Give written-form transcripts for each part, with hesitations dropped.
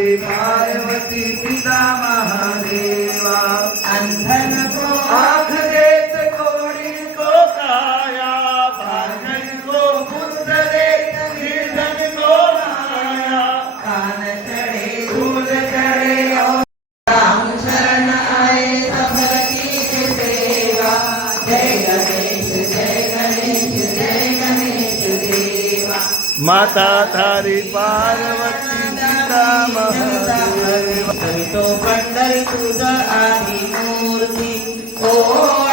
तारे पार्वती पिता महादेवा अंधन को आँख देत कोड़ी को काया पागल को पुत्र देत निर्धन को माया कान चढ़े फूल चढ़े और राम शरण आए सफल की सेवा। जय गणेश जय गणेश जय गणेश देवा। माता तारी पार्वती पिता महादेवा तो पंढर तुझ आधी मूर्ती ओ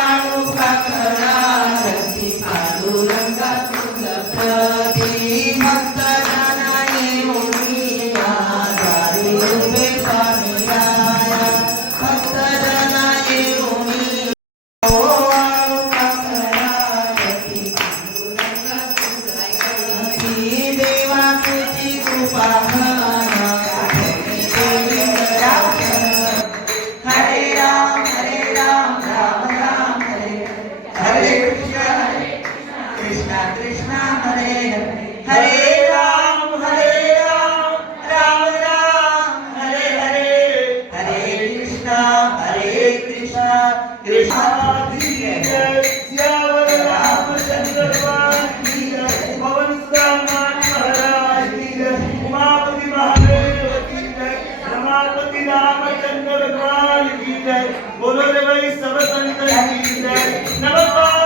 आणू पाखरा शक्ती पांडुरंगा तुझ प्रती भक्त जना येऊनी आधारी उभे स्वामी राया भक्त जना येऊनी ओ आणू पाखरा शक्ती पांडुरंगा तुझ प्रती देवा तुझी कृपा हरे राम राम राम हरे कृष्णा कृष्णा हरे हरे राम राम राम हरे हरे हरे कृष्णा कृष्णा जय सियावर रामचंद्र भगवान की जय पवन हनुमान महाराज की जय उमापति महादेव की जय रमापति रामचंद्र भगवान की जय बोलो रे भाई सब संतन की जय नमः।